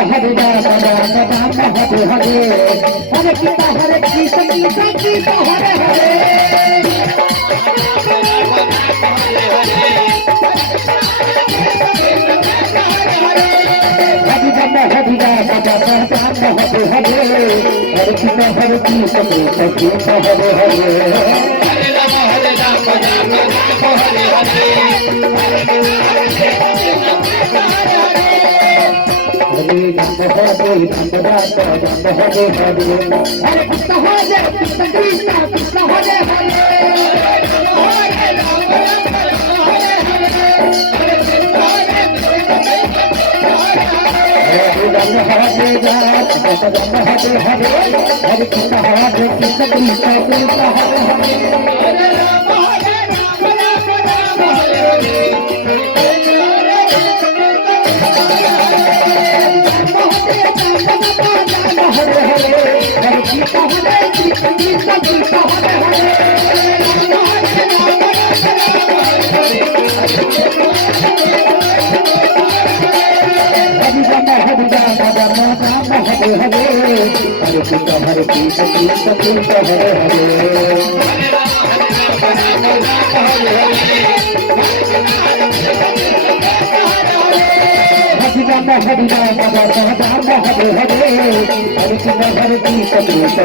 Hare Rama Rama Rama Hare Hare Hare Krishna Krishna Krishna Hare Hare Hare Rama Hare Rama Rama Rama Hare Hare Hare Krishna Krishna Krishna Hare Hare Hare Rama Hare Rama Rama Rama Hare Hare Hare Krishna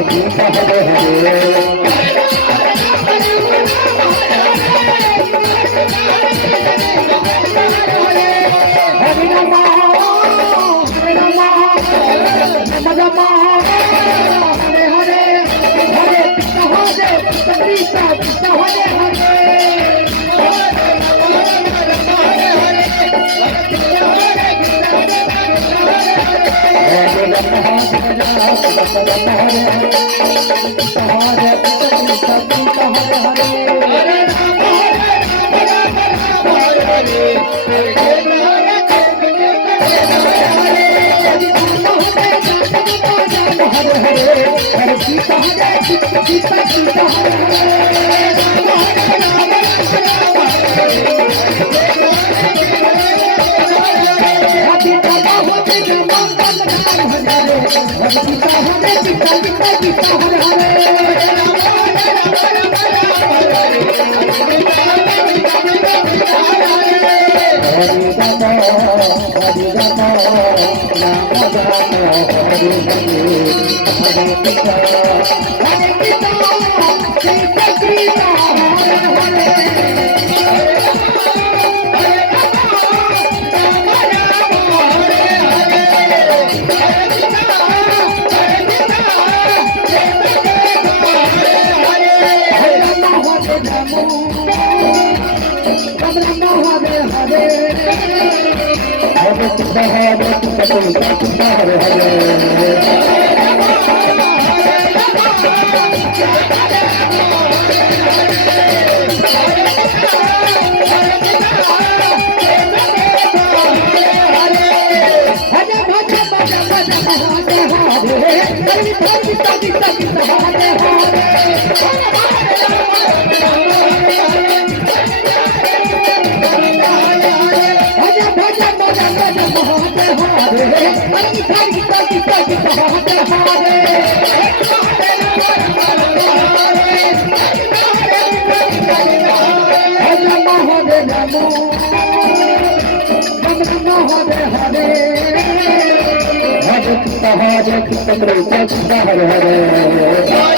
Krishna Krishna Krishna Hare Hare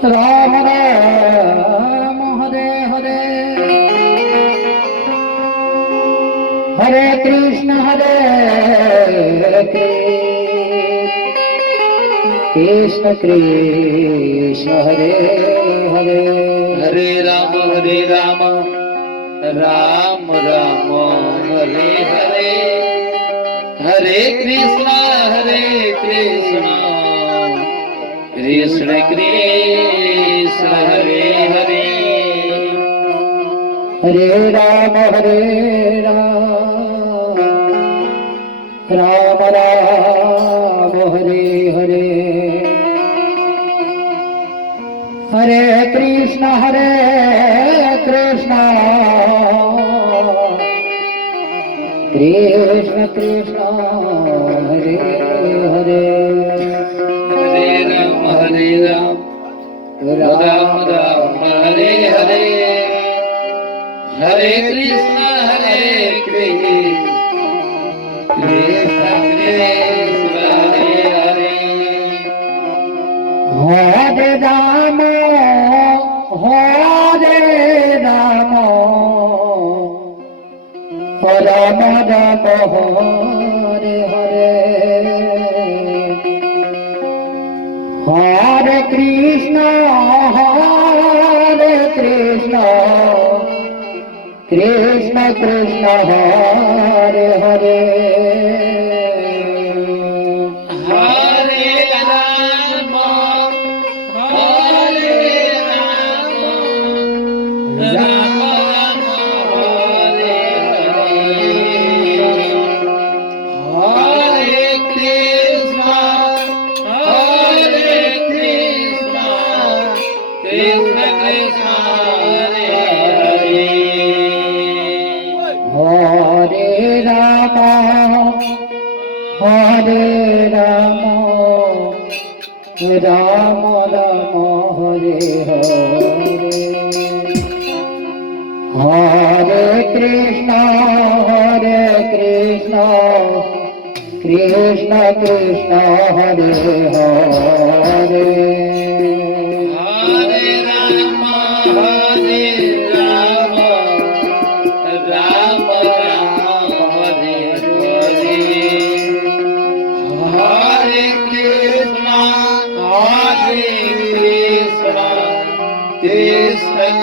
Ram Ram Hare Hare Hare Krishna Krishna Krishna Hare Hare Hare Ram Ram Ram Hare Hare Hare Krishna Krishna Krishna Hare Hare Hare Ram Ram Ram Hare Hare Hare Krishna Krishna Krishna Hare Hare Hare Ram Ram Ram Hare Hare Hare Krishna Krishna Krishna Hare Hare Hare Ram Ram Ram Hare Hare Hare Krishna Krishna Krishna Hare Hare Hare Ram Ram Ram Hare Hare Hare Krishna Krishna Krishna Hare Hare Hare Ram Ram Ram Hare Hare Hare Krishna Krishna Krishna Hare Hare Hare Ram Ram Ram Hare Hare Hare Krishna Krishna Krishna Hare Hare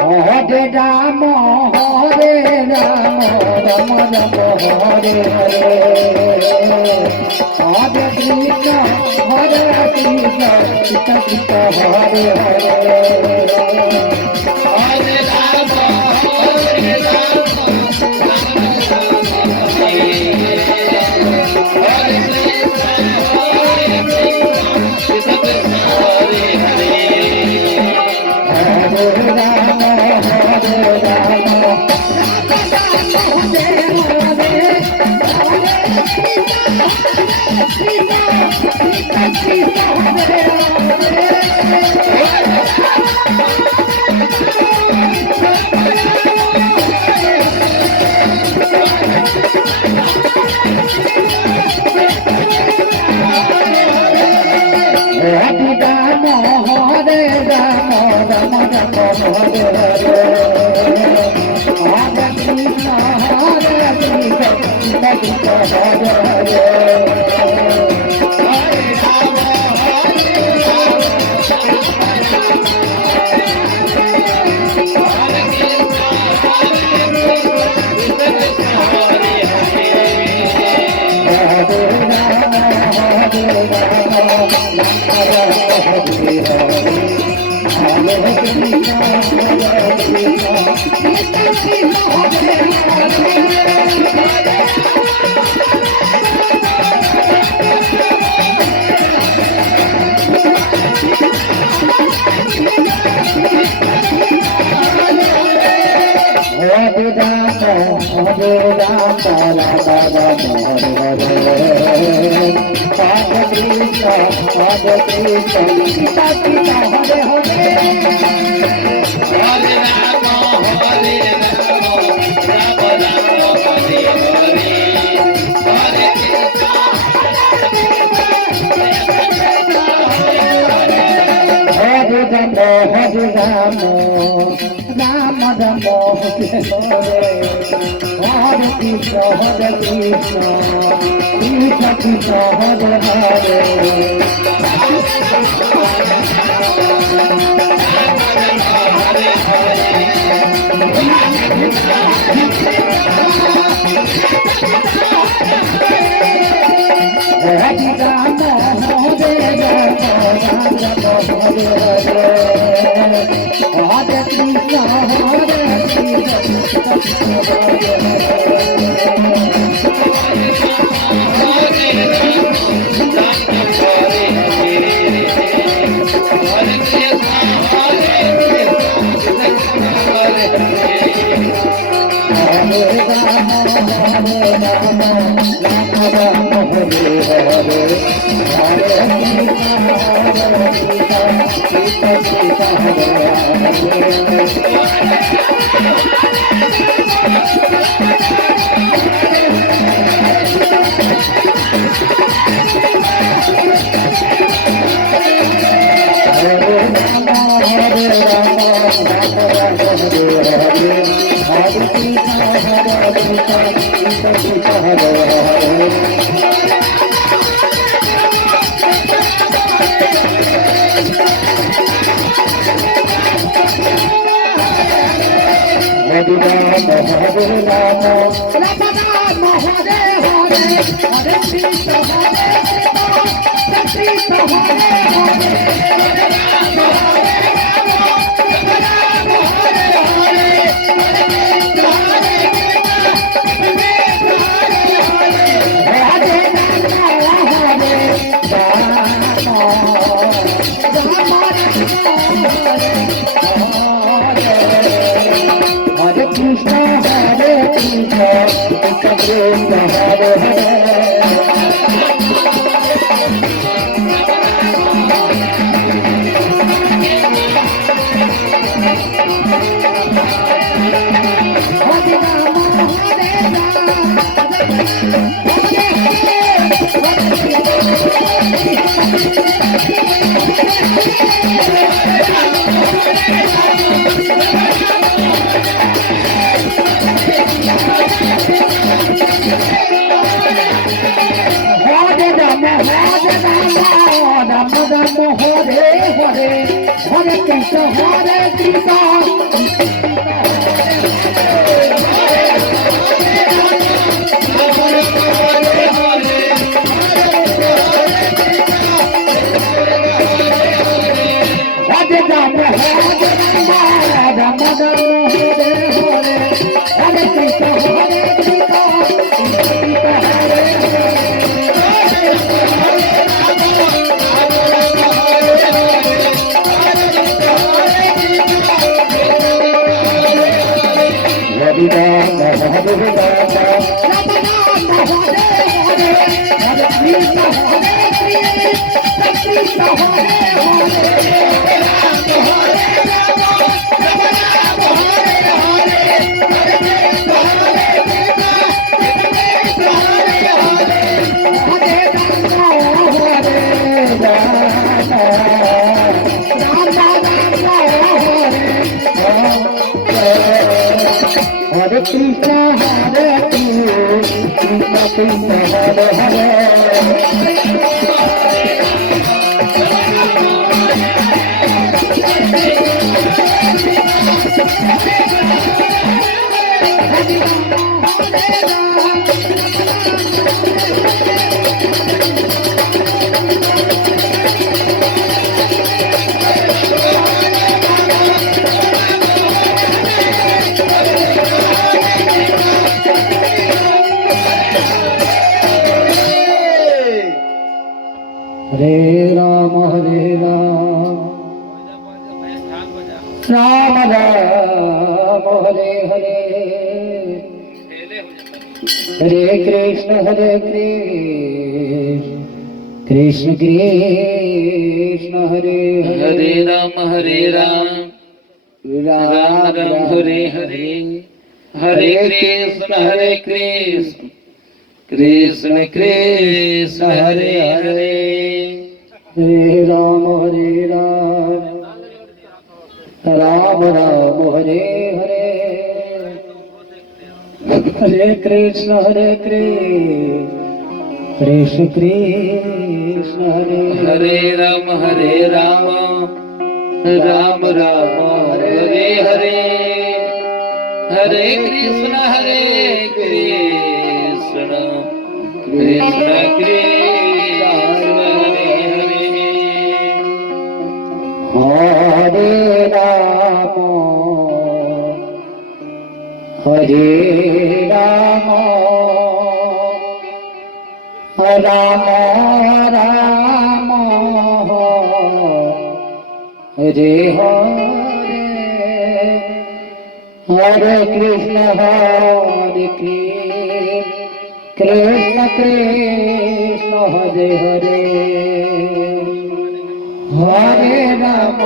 Hare Ram Ram Ram Hare Hare Hare Krishna Krishna Krishna Hare Hare Hare Ram Hare Rama Ram Ram Hare Hare Hare Krishna Krishna Krishna Hare Hare Hare Ram Hare Ram Ram Ram Hare Hare Hare Krishna Hare Hare Krishna, Hare Krishna, Krishna Hare Hare Ram, Hare Ram, Ram Ram, Hare Hare, Hare Krishna, Hare Krishna, Krishna Krishna, Hare Hare Ram, Hare Ram, Ram Ram, Hare Hare, Hare Krishna, Hare Krishna, Krishna Krishna, Hare Hare. Hare Ram, Hare Ram, Ram Ram Hare Hare Hare Krishna Krishna Krishna Hare Ram Ram Ram Hare Hare Hare Krishna Krishna Krishna Hare Hare Hare Ram Ram Ram Hare Hare Hare Krishna Krishna Krishna Hare Hare Hare Ram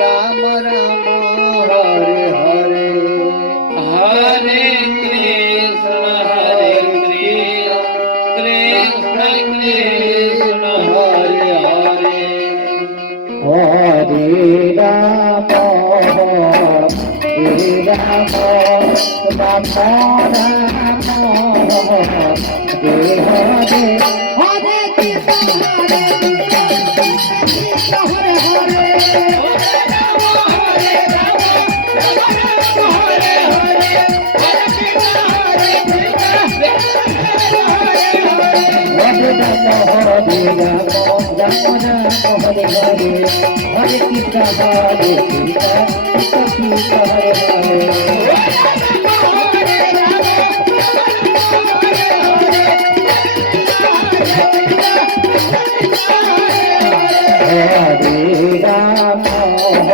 Ram Ram Hare Hare Hare Krishna Krishna Krishna Hare Hare Hare Ram Ram Ram Hare Hare Hare Krishna Hare Hare Hare Ram Hare Hare Hare Krishna Krishna Hare Hare Hare Ram Ram Hare Hare Hare Krishna Krishna Hare Hare Hare Ram Ram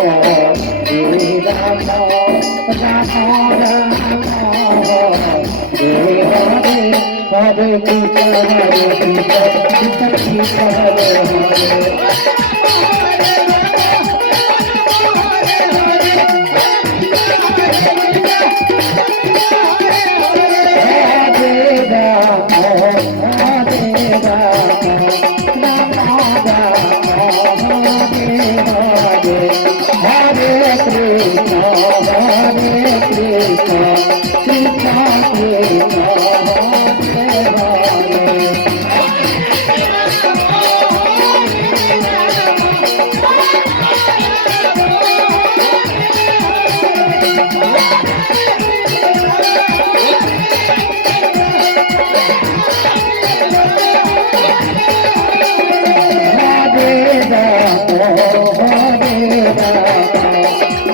Hare Krishna Krishna Krishna Hare Hare Hare Ram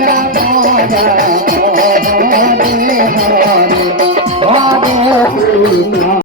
Ram Ram